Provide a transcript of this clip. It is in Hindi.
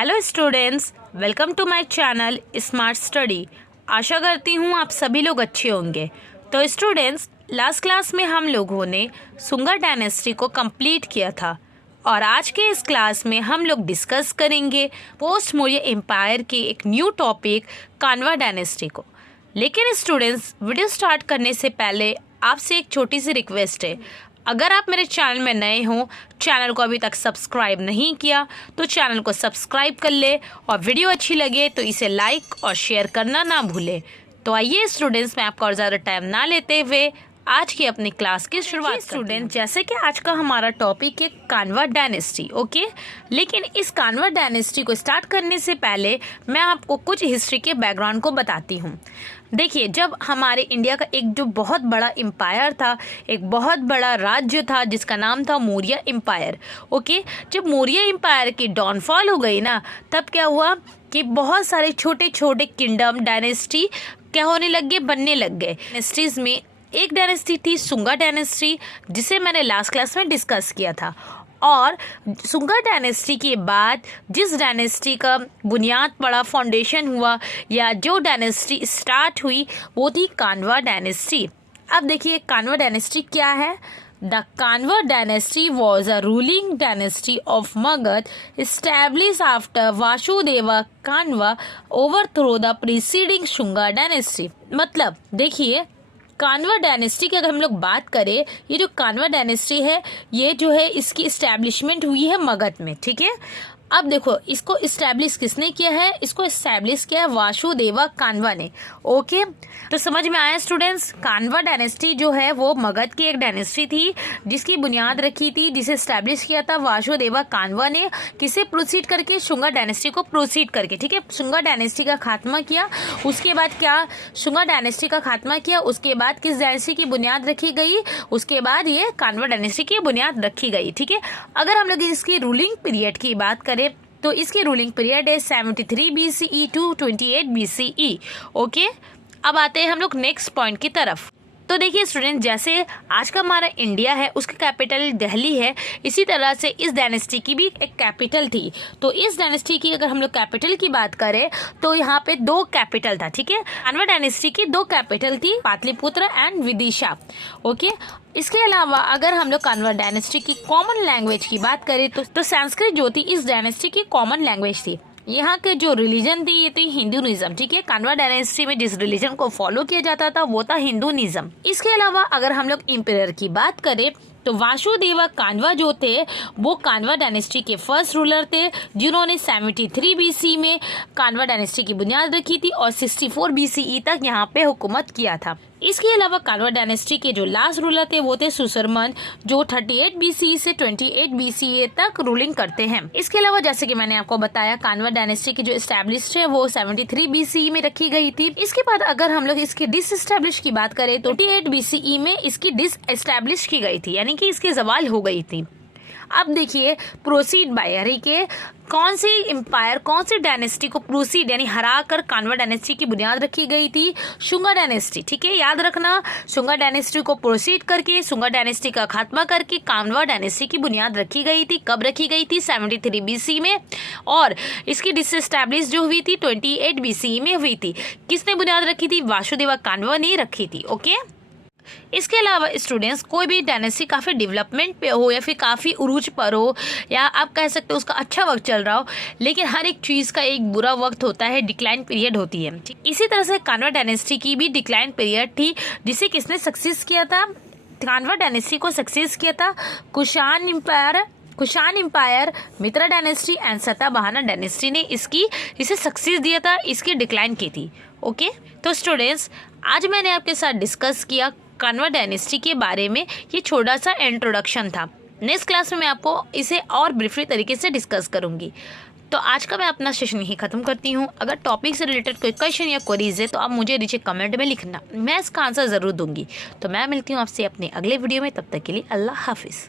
Hello students, welcome to my channel smart study. आशा करती हूँ आप सभी लोग अच्छे होंगे। तो स्टूडेंट्स, लास्ट क्लास में हम लोगों ने सुंगा डायनेस्टी को कंप्लीट किया था और आज के इस क्लास में हम लोग डिस्कस करेंगे पोस्ट मौर्य एम्पायर के एक न्यू टॉपिक कान्वा डायनेस्टी को। लेकिन स्टूडेंट्स, वीडियो स्टार्ट करने से पहले आपसे एक छोटी सी रिक्वेस्ट है। अगर आप मेरे चैनल में नए हो, चैनल को अभी तक सब्सक्राइब नहीं किया तो चैनल को सब्सक्राइब कर ले और वीडियो अच्छी लगे तो इसे लाइक और शेयर करना ना भूले। तो आइए स्टूडेंट्स, मैं आपका और ज़्यादा टाइम ना लेते हुए आज की अपनी क्लास की शुरुआत स्टूडेंट, जैसे कि आज का हमारा टॉपिक है कान्वा डायनेस्टी। ओके, लेकिन इस कान्वा डायनेस्टी को स्टार्ट करने से पहले मैं आपको कुछ हिस्ट्री के बैकग्राउंड को बताती हूँ। देखिए, जब हमारे इंडिया का एक जो बहुत बड़ा एम्पायर था, एक बहुत बड़ा राज्य था जिसका नाम था मौर्य एम्पायर। ओके, जब मौर्य एम्पायर की डाउनफॉल हो गई ना, तब क्या हुआ कि बहुत सारे छोटे छोटे किंगडम डायनेस्टी क्या होने लग गए, बनने लग गए। डायनेस्टीज में एक डायनेस्टी थी सुंगा डायनेस्टी, जिसे मैंने लास्ट क्लास में डिस्कस किया था। और सुंगा डायनेस्टी के बाद जिस डायनेस्टी का बुनियाद पड़ा, फाउंडेशन हुआ या जो डायनेस्टी स्टार्ट हुई, वो थी कान्वा डायनेस्टी। अब देखिए कान्वा डायनेस्टी क्या है। The Kanva dynasty was a ruling dynasty of Magadha established after Vasudeva Kanva overthrow the preceding Shunga dynasty. मतलब देखिए, कान्वा डायनेस्टी की अगर हम लोग बात करें, ये जो कान्वा डायनेस्टी है, ये जो है इसकी इस्टेब्लिशमेंट हुई है मगध में। ठीक है, अब देखो इसको इस्टेब्लिश किसने किया है, इसको इस्टेब्लिश किया है वासुदेवा कान्वा ने। ओके, तो समझ में आया स्टूडेंट्स। कान्वा डायनेस्टी जो है वो मगध की एक डायनेस्टी थी जिसकी बुनियाद रखी थी, जिसे इस्टेब्लिश किया था वासुदेवा कान्वा ने। किसे प्रोसीड करके, शुंगा डायनेस्टी को प्रोसीड करके। ठीक है, शुंगा डायनेस्टी का खात्मा किया। उसके बाद क्या, शुंगा डायनेस्टी का खात्मा किया, उसके बाद किस डायनेस्टी की बुनियाद रखी गई, उसके बाद ये कान्वा डायनेस्टी की बुनियाद रखी गई। ठीक है, अगर हम लोग इसकी रूलिंग पीरियड की बात करें तो इसकी रूलिंग पीरियड है 73 BCE टू 28 BCE। ओके, अब आते हैं हम लोग नेक्स्ट पॉइंट की तरफ। तो देखिए स्टूडेंट, जैसे आज का हमारा इंडिया है, उसकी कैपिटल दिल्ली है, इसी तरह से इस डायनेस्टी की भी एक कैपिटल थी। तो इस डायनेस्टी की अगर हम लोग कैपिटल की बात करें तो यहाँ पे दो कैपिटल था। ठीक है, कान्वा डायनेस्टी की दो कैपिटल थी, पाटलिपुत्र एंड विदिशा। ओके, इसके अलावा अगर हम लोग कान्वा डायनेस्टी की कॉमन लैंग्वेज की बात करें तो संस्कृत जो थी इस डायनेस्टी की कॉमन लैंग्वेज थी। यहाँ के जो रिलीजन थी ये थी हिंदुइज्म। ठीक है, कान्वा डायनेस्टी में जिस रिलीजन को फॉलो किया जाता था वो था हिंदुइज्म। इसके अलावा अगर हम लोग एम्पायर की बात करें तो वासुदेवा कान्वा जो थे वो कान्वा डायनेस्टी के फर्स्ट रूलर थे, जिन्होंने 73 BC में कान्वा डायनेस्टी की बुनियाद रखी थी और 64 BCE तक यहाँ पे हुकूमत किया था। इसके अलावा कान्वा डायनेस्टी के जो लास्ट रूलर थे वो थे सुसरमन, जो 38 BCE से 28 BCE तक रूलिंग करते हैं। इसके अलावा जैसे कि मैंने आपको बताया, कान्वा डायनेस्टी की जो एस्टेब्लिश है वो 73 BCE में रखी गई थी। इसके बाद अगर हम लोग इसकी डिसएस्टेब्लिश की बात करें तो 28 BCE में इसकी डिसएस्टेब्लिश की गई थी, यानी कि इसकी जवाल हो गई थी। अब देखिए, प्रोसीड बाय, यानी कि कौन सी एम्पायर, कौन सी डायनेस्टी को प्रोसीड यानी हरा कर कान्वा डायनेस्टी की बुनियाद रखी गई थी, शुंगा डायनेस्टी। ठीक है, याद रखना, शुंगा डायनेस्टी को प्रोसीड करके, शुंगा डायनेस्टी का खात्मा करके कान्वा डायनेस्टी की बुनियाद रखी गई थी। कब रखी गई थी? 73 BC में। और इसकी डिसएस्टैब्लिश जो हुई थी 28 BCE में हुई थी। किसने बुनियाद रखी थी? वासुदेवा कान्वा ने रखी थी। ओके, इसके अलावा स्टूडेंट्स, कोई भी डायनेस्टी काफ़ी डेवलपमेंट पे हो या फिर काफ़ी उरूज पर हो, या आप कह सकते हो उसका अच्छा वक्त चल रहा हो, लेकिन हर एक चीज़ का एक बुरा वक्त होता है, डिक्लाइन पीरियड होती है। इसी तरह से कान्वा डायनेस्टी की भी डिक्लाइन पीरियड थी, जिसे किसने सक्सेस किया था? कान्वा डायनेस्टी को सक्सेस किया था Kushan empire, Mitra dynasty and Satavahana dynasty ने इसे सक्सेस दिया था, इसकी डिक्लाइन की थी। ओके, तो स्टूडेंट्स, आज मैंने आपके साथ डिस्कस किया कान्वा डायनेस्टी के बारे में। ये छोटा सा इंट्रोडक्शन था। नेक्स्ट क्लास में मैं आपको इसे और ब्रीफली तरीके से डिस्कस करूंगी। तो आज का मैं अपना सेशन यही खत्म करती हूँ। अगर टॉपिक से रिलेटेड कोई क्वेश्चन या क्वेरीज है तो आप मुझे नीचे कमेंट में लिखना, मैं इसका आंसर ज़रूर दूंगी। तो मैं मिलती हूँ आपसे अपने अगले वीडियो में, तब तक के लिए अल्लाह हाफिज़।